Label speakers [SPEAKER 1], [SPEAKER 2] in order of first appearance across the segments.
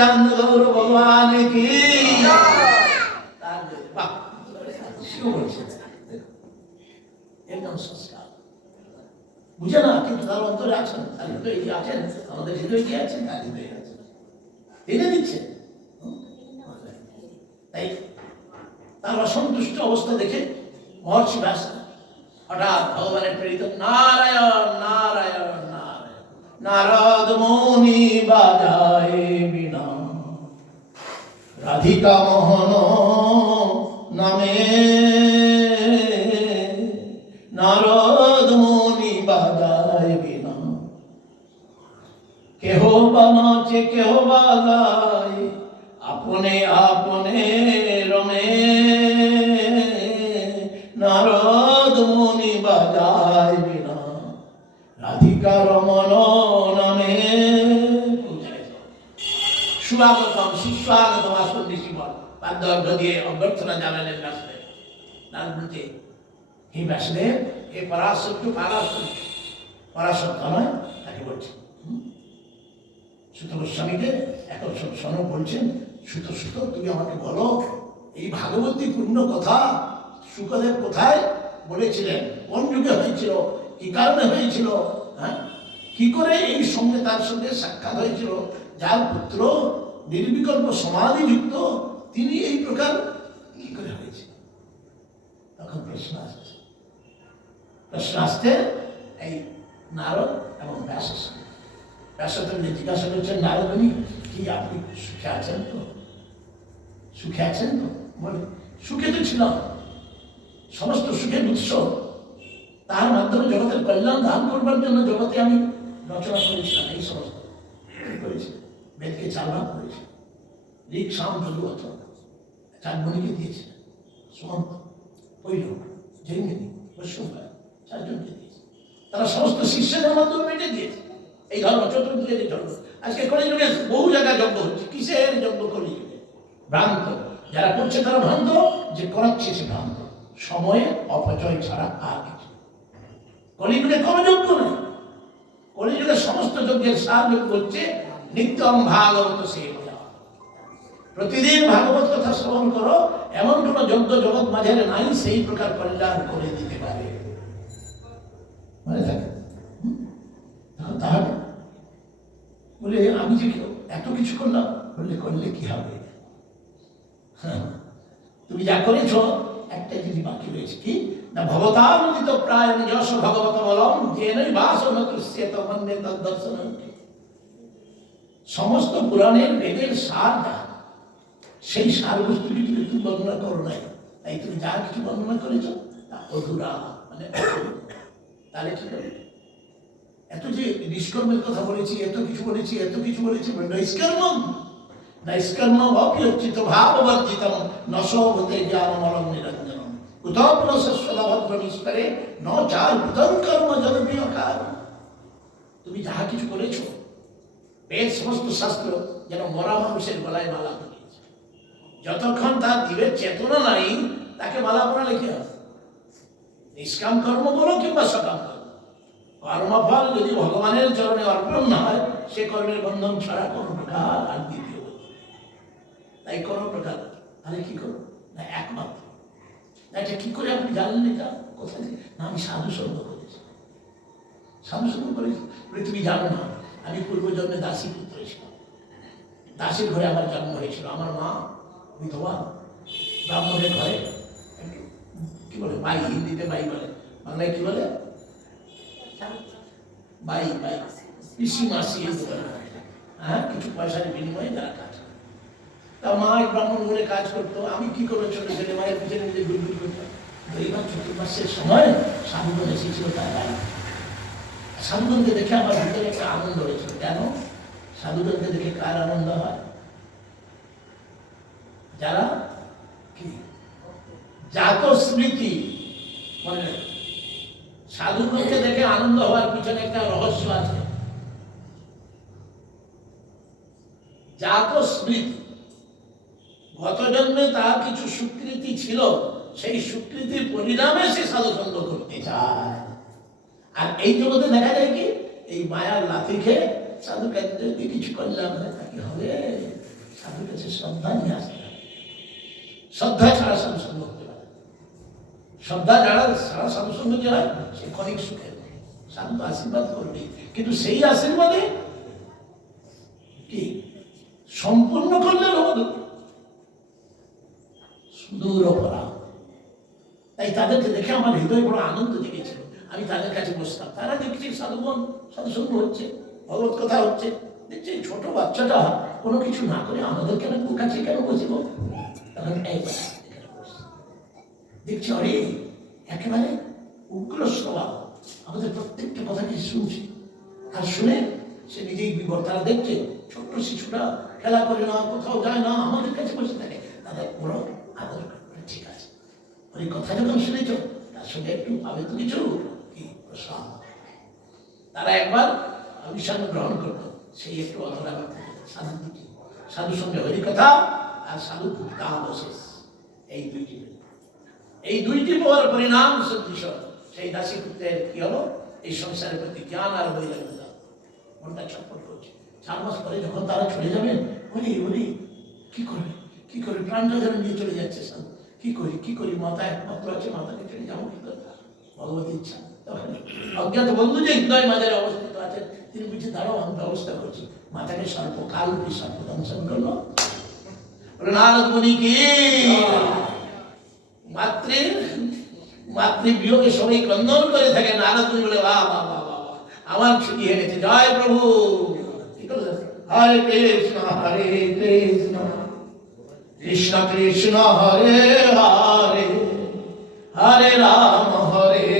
[SPEAKER 1] నిత్యానంద বুঝে না কিন্তু তার অন্তরে আছেন আছেন আমাদের কি আছেন তার এনে তাই তার অসন্তুষ্ট অবস্থা দেখে মহর্ষি ব্যাস হঠাৎ ভগবানের প্রেরিত নারায়ণ নারায়ণ নারায়ণ নারদ মৌনি বাজায় রাধিকা মোহন নামে নারদ মুনি বাদায় বিনা কেহ বা নাচে কেহ বা আপনে আপনে রমে নারদ মুনি বাদায় বিনা রাধিকা রমন নামে সুবাগতম শিষ্যাগতম আসবে তার দিয়ে অভ্যর্থনা জানালেন এ পরাশক্ত নয় তাকে সুত গোস্বামীকে এখন বলছেন সুত সুত তুমি আমাকে বলো এই ভাগবতী পূর্ণ কথা সুখদেব কোথায় বলেছিলেন কোন যুগে হয়েছিল কি কারণে হয়েছিল হ্যাঁ কি করে এই সঙ্গে তার সঙ্গে সাক্ষাৎ হয়েছিল যার পুত্র নির্বিকল্প সমাধিযুক্ত তিনি এই প্রকার কি করে হয়েছে তখন প্রশ্ন আসছে প্রশ্ন আসছে এই নারদ এবং ব্যাস সঙ্গে সঙ্গে জিজ্ঞাসা করছেন নারদনি কি আপনি সুখে আছেন তো সুখে আছেন তো বলে সুখে তো ছিল সমস্ত সুখের উৎস তার মাধ্যমে জগতের কল্যাণ দান করবার জন্য জগতে আমি রচনা করেছিলাম এই সমস্ত করেছি বেদকে চালনা করেছি ঋক সাম চারজনকে দিয়েছে সুমন্ত পৈলক জৈমিনী বৈষ্ণবায় চারজনকে দিয়েছে তারা সমস্ত শিষ্যদের মাধ্যমে মেটে দিয়েছে এই ধর্ম চতুর্দিকে ধর্ম আজকে কলি বহু জায়গায় যজ্ঞ হচ্ছে কিসের যজ্ঞ কলি ভ্রান্ত যারা করছে তারা ভ্রান্ত যে করাচ্ছে সে ভ্রান্ত সময়ে অপচয় ছাড়া আর কিছু কলিযুগে কোনো যজ্ঞ নেই কলিযুগের সমস্ত যজ্ঞের সাহায্য করছে হচ্ছে নিত্যম ভাগবত সেবা প্রতিদিন ভাগবত কথা শ্রবণ করো এমন কোন যজ্ঞ জগৎ মাঝে নাই সেই প্রকার কল্যাণ করে দিতে পারে বলে আমি যে এত কিছু করলাম বললে করলে কি হবে হ্যাঁ। তুমি যা করেছ একটা জিনিস বাকি রয়েছে কি না ভগবতান্বিত প্রায় নিজস্ব ভগবত বলম জেনই বাস নতুষ্যেত মন্যে দর্শন সমস্ত পুরাণের বেদের সার যাহা সেই সারবস্তুটি তুমি তুমি বর্ণনা করো নাই তাই তুমি যা কিছু বর্ণনা করেছ তা অধুরা মানে তাহলে ঠিক হবে এত যে নিষ্কর্মের কথা বলেছি এত কিছু বলেছি এত কিছু বলেছি মানে নৈষ্কর্মম নৈষ্কর্মম ভাব ভাববর্জিতম নশোভতে জ্ঞান মলম নিরঞ্জনম উদপ্ন সস্বদভদ্র নিষ্পরে ন চার উদম কর্ম জনপ্রিয় কার তুমি যাহা কিছু বলেছ বেদ সমস্ত শাস্ত্র যেন মরা মানুষের গলায় মালা যতক্ষণ তার জীবের চেতনা নাই তাকে বালা পড়া লিখে আছে নিষ্কাম কর্ম বলো কিংবা সকাম কর্ম কর্মফল যদি ভগবানের চরণে অর্পণ না হয় সে কর্মের বন্ধন ছাড়া কোনো প্রকার আর দ্বিতীয় তাই কোনো প্রকার তাহলে কি করো না একমাত্র না এটা কি করে আপনি জানলেন এটা কোথায় না আমি সাধু সঙ্গ করেছি সাধু সঙ্গ করেছি তুমি জানো না আমি পূর্বজন্মে দাসী পুত্র ছিলাম দাসীর ঘরে আমার জন্ম হয়েছিল আমার মা বিধবা ব্রাহ্মণের ঘরে কি বলে বাই হিন্দিতে বাই বলে বাংলায় কি বলে বাই বাই পিসি মাসি হ্যাঁ কিছু পয়সার বিনিময়ে তারা কাজ তা মা এক ব্রাহ্মণ ঘরে কাজ করতো আমি কি করবো ছোট ছেলে মায়ের পিছনে নিজে গুড়গুড় করতাম এইবার চতুর্মাসের সময় সাবুগণ এসেছিল তার বাড়ি সাধুগণকে দেখে আমার ভিতরে একটা আনন্দ হয়েছিল কেন সাধুগণকে দেখে কার আনন্দ হয় যারা কি জাত স্মৃতি মানে সাধু লোককে দেখে আনন্দ হওয়ার পিছনে একটা রহস্য আছে জাত স্মৃতি গত জন্মে তার কিছু স্বীকৃতি ছিল সেই স্বীকৃতির পরিণামে সে সাধুসঙ্গ করতে চায় আর এই জগতে দেখা যায় কি এই মায়ার লাথি খেয়ে সাধু কাছে কিছু করলাম মানে হবে সাধু কাছে সন্তান নিয়ে আসে শ্রদ্ধা ছাড়া সামসঙ্গ হতে পারে শ্রদ্ধা ছাড়া সারা সামসঙ্গ যে হয় সে ক্ষণিক সুখের শান্ত আশীর্বাদ করবে কিন্তু সেই আশীর্বাদে কি সম্পূর্ণ করলেন আমাদের সুদূর অপরাধ তাই তাদেরকে দেখে আমার হৃদয়ে বড় আনন্দ জেগেছিল আমি তাদের কাছে বসতাম তারা দেখছি সাধুবন সাধুসঙ্গ হচ্ছে ভগবত কথা হচ্ছে দেখছি ছোট বাচ্চাটা কোনো কিছু না করে আমাদের কেন কাছে কেন বসিব তখন দেখছি অরে একেবারে উগ্র স্বভাব আমাদের প্রত্যেকটা কথাকে শুনছে আর শুনে সে নিজেই বিপদ তারা দেখছে ছোট্ট শিশুরা খেলা করে না কোথাও যায় না আমাদের কাছে বসে থাকে তাদের বড় আদর করে ঠিক আছে ওই কথা যখন শুনেছ তার সঙ্গে একটু ভাবে তো কিছু কি প্রশ্ন তারা একবার আবিষ্কার গ্রহণ করতো সেই একটু অধরা করতে সাধু দুটি সাধু সঙ্গে হরিকথা আর সাধু দামশেষ এই দুইটি এই দুইটি পর পরিণাম সদৃশ সেই দাসী পুত্রের কি হলো এই সংসারের প্রতি জ্ঞান আর বৈরাগ্য মনটা ছটফট করছে চার মাস পরে যখন তারা চলে যাবেন উনি উনি কি করবে কি করে প্রাণটা যেন নিয়ে চলে যাচ্ছে সাধু কি করি কি করি মাথা একমাত্র আছে মাথাকে ছেড়ে যাবো কি ভগবত ইচ্ছা অজ্ঞাত বন্ধু যে হৃদয় মাঝে অবস্থিত আছেন তিনি বুঝে তারাও আমি ব্যবস্থা করছি মাথাকে সর্বকাল কি সর্বদংশন করলো মাতৃ মাতৃ বিয়োগে সবাই ক্রন্দন করে থাকে নারদমণি বলে বাহ বা বাহ আমার ছুটি হয়ে জয় প্রভু হরে কৃষ্ণ হরে কৃষ্ণ কৃষ্ণ কৃষ্ণ হরে হরে হরে রাম হরে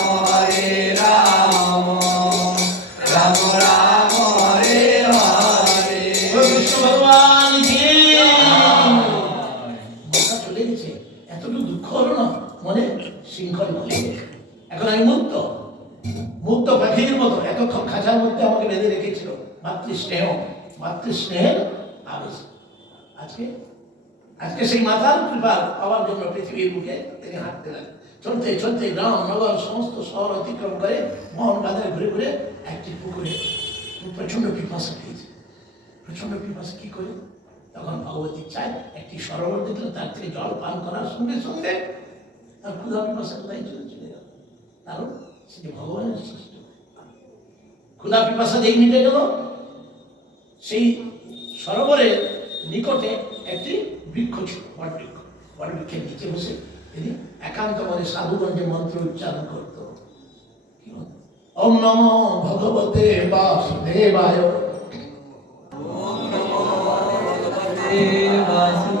[SPEAKER 1] আজকে আজকে সেই মাথার কৃপা পাওয়ার জন্য পৃথিবীর মুখে তিনি হাঁটতে লাগলেন চলতে চলতে গ্রাম নগর সমস্ত শহর অতিক্রম করে মোহন বাজারে ঘুরে ঘুরে একটি পুকুরে প্রচণ্ড পিপাস পেয়েছে প্রচণ্ড পিপাস কী করে তখন ভগবতী চায় একটি সরোবর দেখল তার থেকে জল পান করার সঙ্গে সঙ্গে তার ক্ষুধা পিপাসা কোথায় চলে চলে গেল কারণ সেটি ভগবানের সৃষ্টি ক্ষুধা পিপাসা যেই মিটে গেল সেই সরোবরের নিকটে একটি বৃক্ষ ছিল বট বৃক্ষ বট বৃক্ষের নিচে বসে তিনি একান্তভাবে সাধুগঞ্জে মন্ত্র উচ্চারণ করত ওম নম ভগবতে বাসুদেবায় ওম নম ভগবতে বাসুদেবায়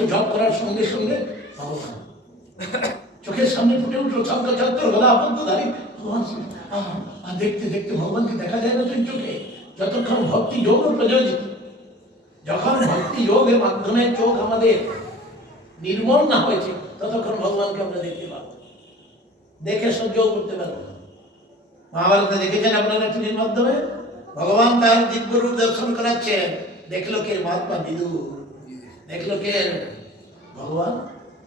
[SPEAKER 1] কিন্তু জব করার সঙ্গে সঙ্গে ভগবান চোখের সামনে ফুটে উঠলো চক্কর চক্কর গলা আপন্ত দাঁড়িয়ে ভগবান আর দেখতে দেখতে ভগবানকে দেখা যায় না তুই চোখে যতক্ষণ ভক্তি যোগ প্রযোজিত যখন ভক্তি যোগের মাধ্যমে চোখ আমাদের নির্মল না হয়েছে ততক্ষণ ভগবানকে আমরা দেখতে পাবো দেখে সহ্য করতে পারবো মহাভারতে দেখেছেন আপনারা টিভির মাধ্যমে ভগবান তার দিব্যরূপ দর্শন করাচ্ছেন দেখলো কে মহাত্মা বিদুর দেখলো কে ভগবান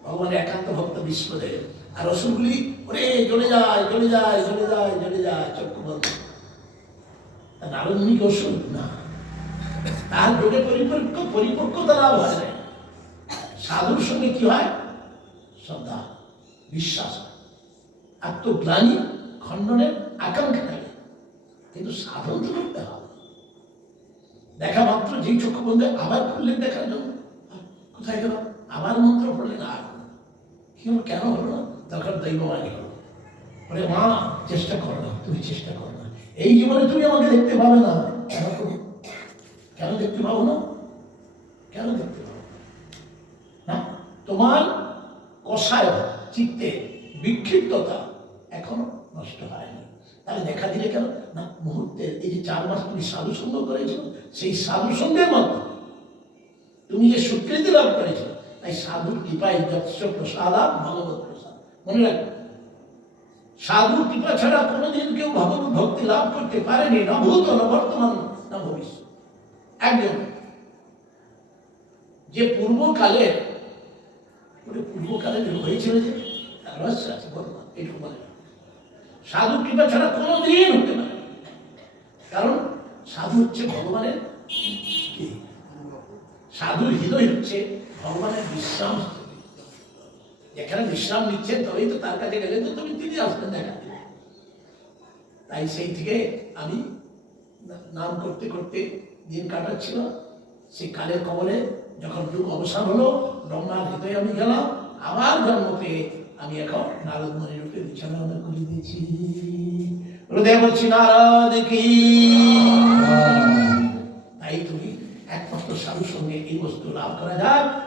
[SPEAKER 1] ভগবানের একান্ত ভক্ত বিশ্বদেব আর রসুনগুলি ওরে চলে যায় চলে যায় চলে যায় চলে যায় চক্রবর্ত বন্ধ নারদমুনি না তার যোগে পরিপক্ক পরিপক্কতা লাভ হয় না সাধুর সঙ্গে কি হয় শ্রদ্ধা বিশ্বাস আত্মগ্লানি খণ্ডনের আকাঙ্ক্ষা থাকে কিন্তু সাধন তো করতে হবে দেখা মাত্র যেই চক্ষু বন্ধু আবার খুললেন দেখার জন্য কোথায় গেল আবার মন্ত্র পড়লেন আর কি কেন হলো না দরকার দৈব মানি হলো বলে মা চেষ্টা কর না তুমি চেষ্টা কর না এই জীবনে তুমি আমাকে দেখতে পাবে না কেন দেখতে পাবো না কেন দেখতে পাবো না তোমার কষায় চিত্তে বিক্ষিপ্ততা এখনো নষ্ট হয়নি তাহলে দেখা দিলে কেন না মুহূর্তে এই যে চার মাস তুমি সাধু সঙ্গ করেছো সেই সাধু সঙ্গের মাধ্যমে তুমি যে স্বীকৃতি লাভ করেছ তাই সাধুর কৃপায় যথেষ্ট প্রসাদ ভগবত প্রসাদ মনে রাখবে সাধু কৃপা ছাড়া কোনোদিন কেউ ভগবত ভক্তি লাভ করতে পারেনি না ভূত না বর্তমান না ভবিষ্যৎ একজন যে পূর্বকালে পূর্বকালে হয়েছিল যে রহস্য আছে বর্তমান এটুকু বলে সাধু কৃপা ছাড়া কোনোদিন হতে পারে কারণ সাধু হচ্ছে ভগবানের সাধুর হৃদয় হচ্ছে ভগবানের বিশ্রাম যেখানে বিশ্রাম নিচ্ছে তবেই তো তার কাছে গেলে তো তুমি তিনি আসবেন দেখা তাই সেই থেকে আমি নাম করতে করতে দিন কাটাচ্ছিল সেই কালের কবলে যখন যুগ অবসান হলো ব্রহ্মার হৃদয়ে আমি গেলাম আমার জন্মতে আমি এখন নারদ মনে রূপে বিছানা করে দিয়েছি হৃদয় বলছি নারদ কি એ વસ્તુનો લાભ કરા જાય